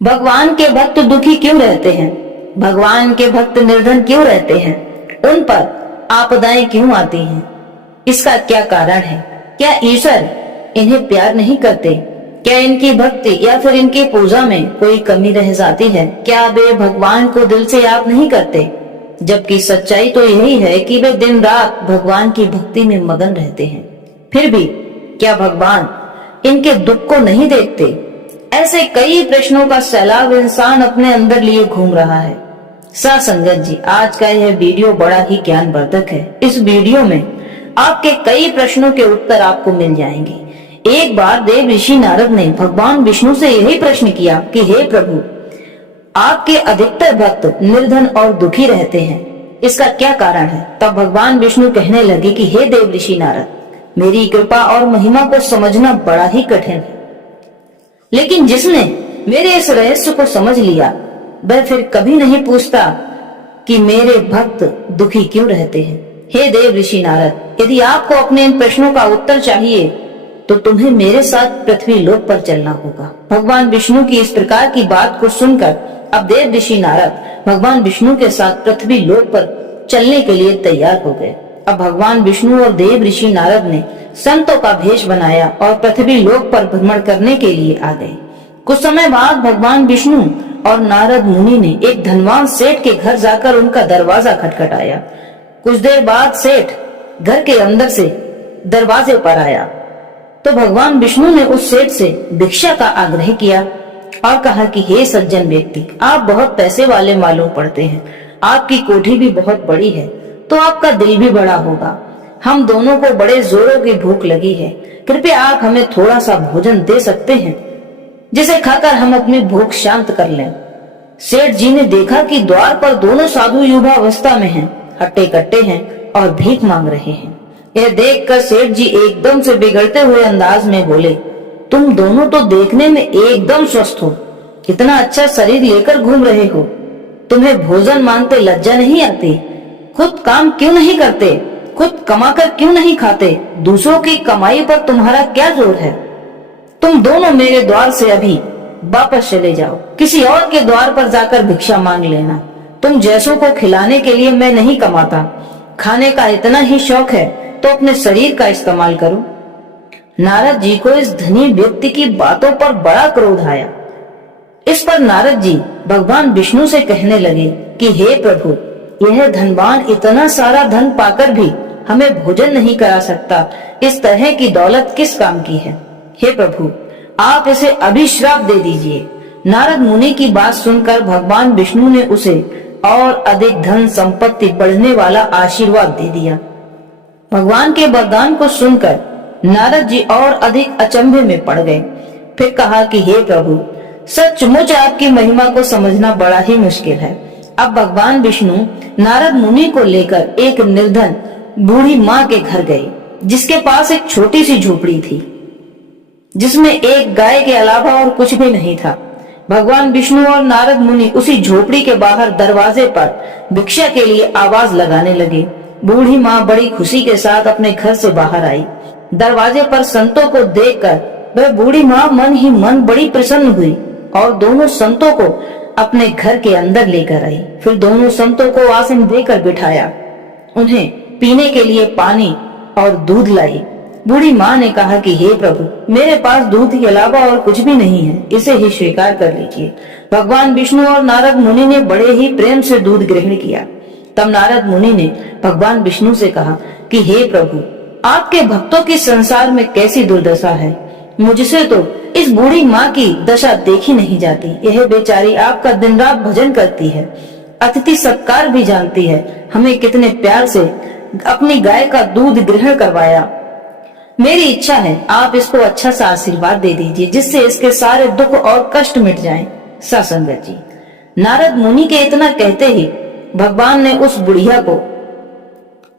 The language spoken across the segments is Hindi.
भगवान के भक्त दुखी क्यों रहते हैं? भगवान के भक्त निर्धन क्यों रहते हैं? उन पर आपदाएं क्यों आती हैं? इसका क्या कारण है? क्या ईश्वर इन्हें प्यार नहीं करते? क्या इनकी भक्ति या फिर इनकी पूजा में कोई कमी रह जाती है? क्या वे भगवान को दिल से याद नहीं करते? जबकि सच्चाई तो यही है कि वे दिन रात भगवान की भक्ति में मगन रहते हैं। फिर भी क्या भगवान इनके दुख को नहीं देखते? ऐसे कई प्रश्नों का सैलाब इंसान अपने अंदर लिए घूम रहा है। संगत जी, आज का यह वीडियो बड़ा ही ज्ञानवर्धक है। इस वीडियो में आपके कई प्रश्नों के उत्तर आपको मिल जाएंगे। एक बार देव ऋषि नारद ने भगवान विष्णु से यही प्रश्न किया कि हे प्रभु, आपके अधिकतर भक्त निर्धन और दुखी रहते हैं, इसका क्या कारण है? तब भगवान विष्णु कहने लगे कि हे देव ऋषि नारद, मेरी कृपा और महिमा को समझना बड़ा ही कठिन है, लेकिन जिसने मेरे इस रहस्य को समझ लिया वह फिर कभी नहीं पूछता कि मेरे भक्त दुखी क्यों रहते हैं। हे देव ऋषि नारद, यदि आपको अपने इन प्रश्नों का उत्तर चाहिए तो तुम्हें मेरे साथ पृथ्वी लोक पर चलना होगा। भगवान विष्णु की इस प्रकार की बात को सुनकर अब देव ऋषि नारद भगवान विष्णु के साथ पृथ्वी लोक पर चलने के लिए तैयार हो गए। अब भगवान विष्णु और देव ऋषि नारद ने संतों का भेष बनाया और पृथ्वी लोक पर भ्रमण करने के लिए आ गए। कुछ समय बाद भगवान विष्णु और नारद मुनि ने एक धनवान सेठ के घर जाकर उनका दरवाजा खटखटाया। कुछ देर बाद सेठ घर के अंदर से दरवाजे पर आया तो भगवान विष्णु ने उस सेठ से भिक्षा का आग्रह किया और कहा कि हे सज्जन व्यक्ति, आप बहुत पैसे वाले मालूम पड़ते हैं, आपकी कोठी भी बहुत बड़ी है तो आपका दिल भी बड़ा होगा। हम दोनों को बड़े जोरों की भूख लगी है, कृपया आप हमें थोड़ा सा भोजन दे सकते हैं जिसे खाकर हम अपनी भूख शांत कर लें। सेठ जी ने देखा कि द्वार पर दोनों साधु युवावस्था में हैं, हट्टे कट्टे हैं और भीख मांग रहे हैं। यह देखकर सेठ जी एकदम से बिगड़ते हुए अंदाज में बोले, तुम दोनों तो देखने में एकदम स्वस्थ हो, कितना अच्छा शरीर लेकर घूम रहे हो, तुम्हें भोजन मांगते लज्जा नहीं आती? खुद काम क्यों नहीं करते? खुद कमाकर क्यों नहीं खाते? दूसरों की कमाई पर तुम्हारा क्या जोर है? तुम दोनों मेरे द्वार से अभी वापस चले जाओ, किसी और के द्वार पर जाकर भिक्षा मांग लेना। तुम जैसों को खिलाने के लिए मैं नहीं कमाता, खाने का इतना ही शौक है तो अपने शरीर का इस्तेमाल करो। नारद जी को इस धनी व्यक्ति की बातों पर बड़ा क्रोध आया। इस पर नारद जी भगवान विष्णु से कहने लगे कि हे प्रभु, यह धनवान इतना सारा धन पाकर भी हमें भोजन नहीं करा सकता, इस तरह की दौलत किस काम की है? हे प्रभु, आप इसे अभी श्राप दे दीजिए। नारद मुनि की बात सुनकर भगवान विष्णु ने उसे और अधिक धन संपत्ति बढ़ने वाला आशीर्वाद दे दिया। भगवान के वरदान को सुनकर नारद जी और अधिक अचंभे में पड़ गए। फिर कहा कि हे प्रभु, सचमुच आपकी महिमा को समझना बड़ा ही मुश्किल है। अब भगवान विष्णु नारद मुनि को लेकर एक निर्धन बूढ़ी माँ के घर गए, जिसके पास एक छोटी सी झोपड़ी थी जिसमें एक गाय के अलावा और कुछ भी नहीं था। भगवान विष्णु और नारद मुनि उसी झोपड़ी के बाहर दरवाजे पर भिक्षा के लिए आवाज लगाने लगे। बूढ़ी माँ बड़ी खुशी के साथ अपने घर से बाहर आई। दरवाजे पर संतों को देखकर वह बूढ़ी माँ मन ही मन बड़ी प्रसन्न हुई और दोनों संतों को अपने घर के अंदर लेकर आई। फिर दोनों संतों को आसन देकर बिठाया, उन्हें पीने के लिए पानी और दूध लाई। बूढ़ी माँ ने कहा कि हे प्रभु, मेरे पास दूध के अलावा और कुछ भी नहीं है, इसे ही स्वीकार कर लीजिए। भगवान विष्णु और नारद मुनि ने बड़े ही प्रेम से दूध ग्रहण किया। तब नारद मुनि ने भगवान विष्णु से कहा कि हे प्रभु, आपके भक्तों की संसार में कैसी दुर्दशा है, मुझसे तो इस बूढ़ी माँ की दशा देखी नहीं जाती। यह बेचारी आपका दिन रात भजन करती है, अतिथि सत्कार भी जानती है, हमें कितने प्यार से अपनी गाय का दूध ग्रहण करवाया। मेरी इच्छा है आप इसको अच्छा सा आशीर्वाद दे दीजिए जिससे इसके सारे दुख और कष्ट मिट जाएं। संगत जी, नारद मुनि के इतना कहते ही भगवान ने उस बुढ़िया को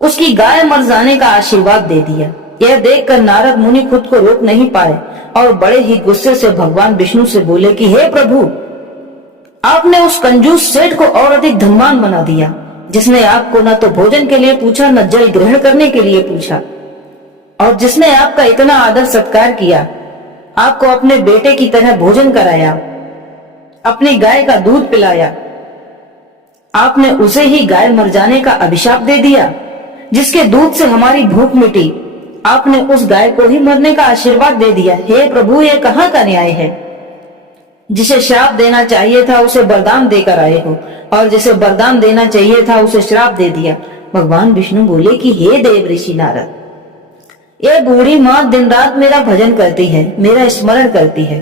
उसकी गाय मर जाने का आशीर्वाद दे दिया। यह देखकर नारद मुनि खुद को रोक नहीं पाए और बड़े ही गुस्से से भगवान विष्णु से बोले कि हे प्रभु, आपने उस कंजूस सेठ को और अधिक धनवान बना दिया, जिसने आपको न तो भोजन के लिए पूछा न जल ग्रहण करने के लिए पूछा, और जिसने आपका इतना आदर सत्कार किया, आपको अपने बेटे की तरह भोजन कराया। अपनी गाय का दूध पिलाया, आपने उसे ही गाय मर जाने का अभिशाप दे दिया। जिसके दूध से हमारी भूख मिटी, आपने उस गाय को ही मरने का आशीर्वाद दे दिया। हे प्रभु, ये कहाँ का न्याय है? जिसे श्राप देना चाहिए था उसे वरदान देकर आए हो, और जिसे वरदान देना चाहिए था उसे श्राप दे दिया। भगवान विष्णु बोले कि हे देव ऋषि नारद, ये बूढ़ी माँ दिन रात मेरा भजन करती है, मेरा स्मरण करती है,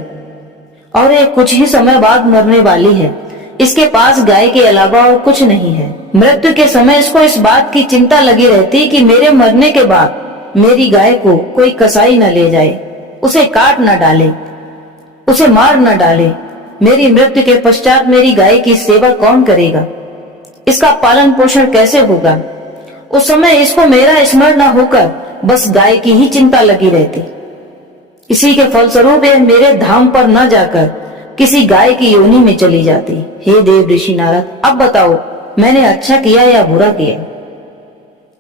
और ये कुछ ही समय बाद मरने वाली है। इसके पास गाय के अलावा और कुछ नहीं है। मृत्यु के समय इसको इस बात की चिंता लगी रहती कि मेरे मरने के बाद मेरी गाय को कोई कसाई न ले जाए, उसे काट न डाले, उसे मार न डाले। मेरी मृत्यु के पश्चात मेरी गाय की सेवा कौन करेगा? इसका पालन पोषण कैसे होगा? उस समय इसको मेरा स्मरण न होकर बस गाय की ही चिंता लगी रहती। इसी के फलस्वरूप यह मेरे धाम पर न जाकर किसी गाय की योनि में चली जाती। हे देव ऋषि नारद, अब बताओ मैंने अच्छा किया या बुरा किया?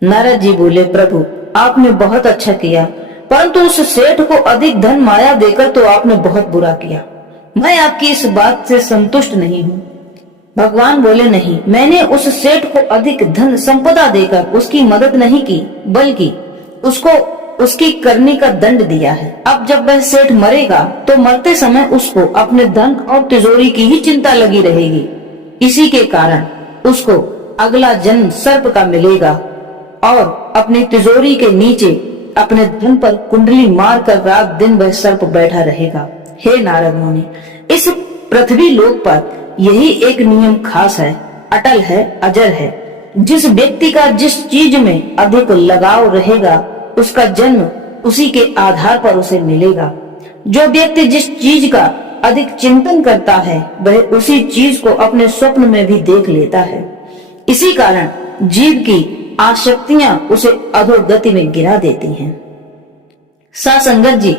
नारद जी बोले, प्रभु आपने बहुत अच्छा किया, परंतु उस सेठ को अधिक धन माया देकर तो आपने बहुत बुरा किया। मैं आपकी इस बात से संतुष्ट नहीं हूँ। भगवान बोले, नहीं, मैंने उस सेठ को अधिक धन संपदा देकर उसकी मदद नहीं की, बल्कि उसको उसकी करनी का दंड दिया है। अब जब वह सेठ मरेगा तो मरते समय उसको अपने धन और तिजोरी की ही चिंता लगी रहेगी। इसी के कारण उसको अगला जन्म सर्प का मिलेगा और अपनी तिजोरी के नीचे अपने धन पर कुंडली मार कर रात दिन वह सर्प बैठा रहेगा। हे नारद मुनि, इस पृथ्वी लोक पर यही एक नियम खास है, अटल है, अजर है। जिस व्यक्ति का जिस चीज में अधिक लगाव रहेगा उसका जन्म उसी के आधार पर उसे मिलेगा। जो व्यक्ति जिस चीज का अधिक चिंतन करता है वह उसी चीज को अपने स्वप्न में भी देख लेता है। इसी कारण जीव की आसक्तियां उसे अधोगति में गिरा देती हैं। सासंगत जी,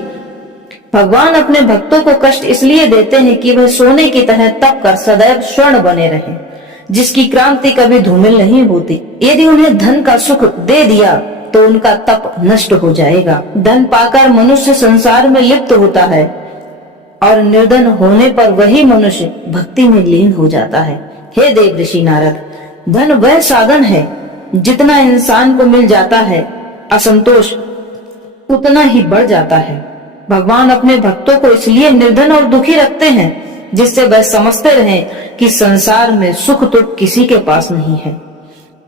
भगवान अपने भक्तों को कष्ट इसलिए देते हैं कि वह सोने की तरह तप कर सदैव स्वर्ण बने रहे, जिसकी क्रांति कभी धूमिल नहीं होती। यदि उन्हें धन का सुख दे दिया तो उनका तप नष्ट हो जाएगा। धन पाकर मनुष्य संसार में लिप्त होता है और निर्धन होने पर वही मनुष्य भक्ति में लीन हो जाता है। हे देव ऋषि नारद, धन वह साधन है, जितना इंसान को मिल जाता है असंतोष उतना ही बढ़ जाता है। भगवान अपने भक्तों को इसलिए निर्धन और दुखी रखते हैं जिससे वह समझते रहें कि संसार में सुख तो किसी के पास नहीं है।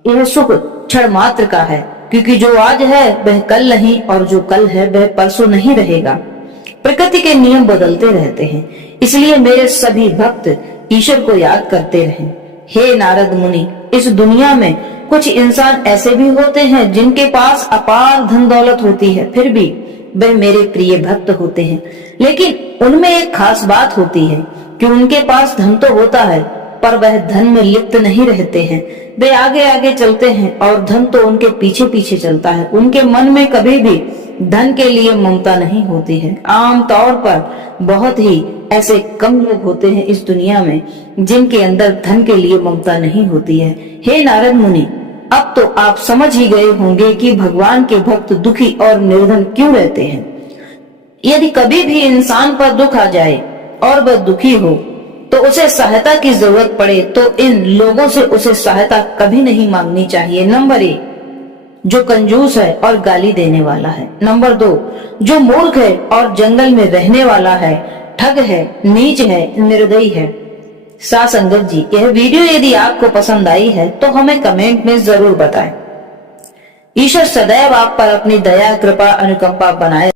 यह सुख क्षण मात्र का है, क्योंकि जो आज है वह कल नहीं, और जो कल है वह परसों नहीं रहेगा। प्रकृति के नियम बदलते रहते हैं, इसलिए मेरे सभी भक्त ईश्वर को याद करते रहें। हे नारद मुनि, इस दुनिया में कुछ इंसान ऐसे भी होते हैं जिनके पास अपार धन दौलत होती है, फिर भी वे मेरे प्रिय भक्त होते हैं। लेकिन उनमें एक खास बात होती है कि उनके पास धन तो होता है पर वह धन में लिप्त नहीं रहते हैं। वे आगे आगे चलते हैं और धन तो उनके पीछे पीछे चलता है। उनके मन में कभी भी धन के लिए ममता नहीं होती है। आम तौर पर बहुत ही ऐसे कम लोग होते हैं इस दुनिया में जिनके अंदर धन के लिए ममता नहीं होती है। हे नारद मुनि, अब तो आप समझ ही गए होंगे कि भगवान के भक्त दुखी और निर्धन क्यों रहते हैं। यदि कभी भी इंसान पर दुख आ जाए और वह दुखी हो तो उसे सहायता की जरूरत पड़े तो इन लोगों से उसे सहायता कभी नहीं मांगनी चाहिए। नंबर 1, जो कंजूस है और गाली देने वाला है। नंबर 2, जो मूर्ख है और जंगल में रहने वाला है, ठग है, नीच है, निर्दयी है। सासंगत जी, यह वीडियो यदि आपको पसंद आई है तो हमें कमेंट में जरूर बताएं। ईश्वर सदैव आप पर अपनी दया, कृपा, अनुकंपा बनाए।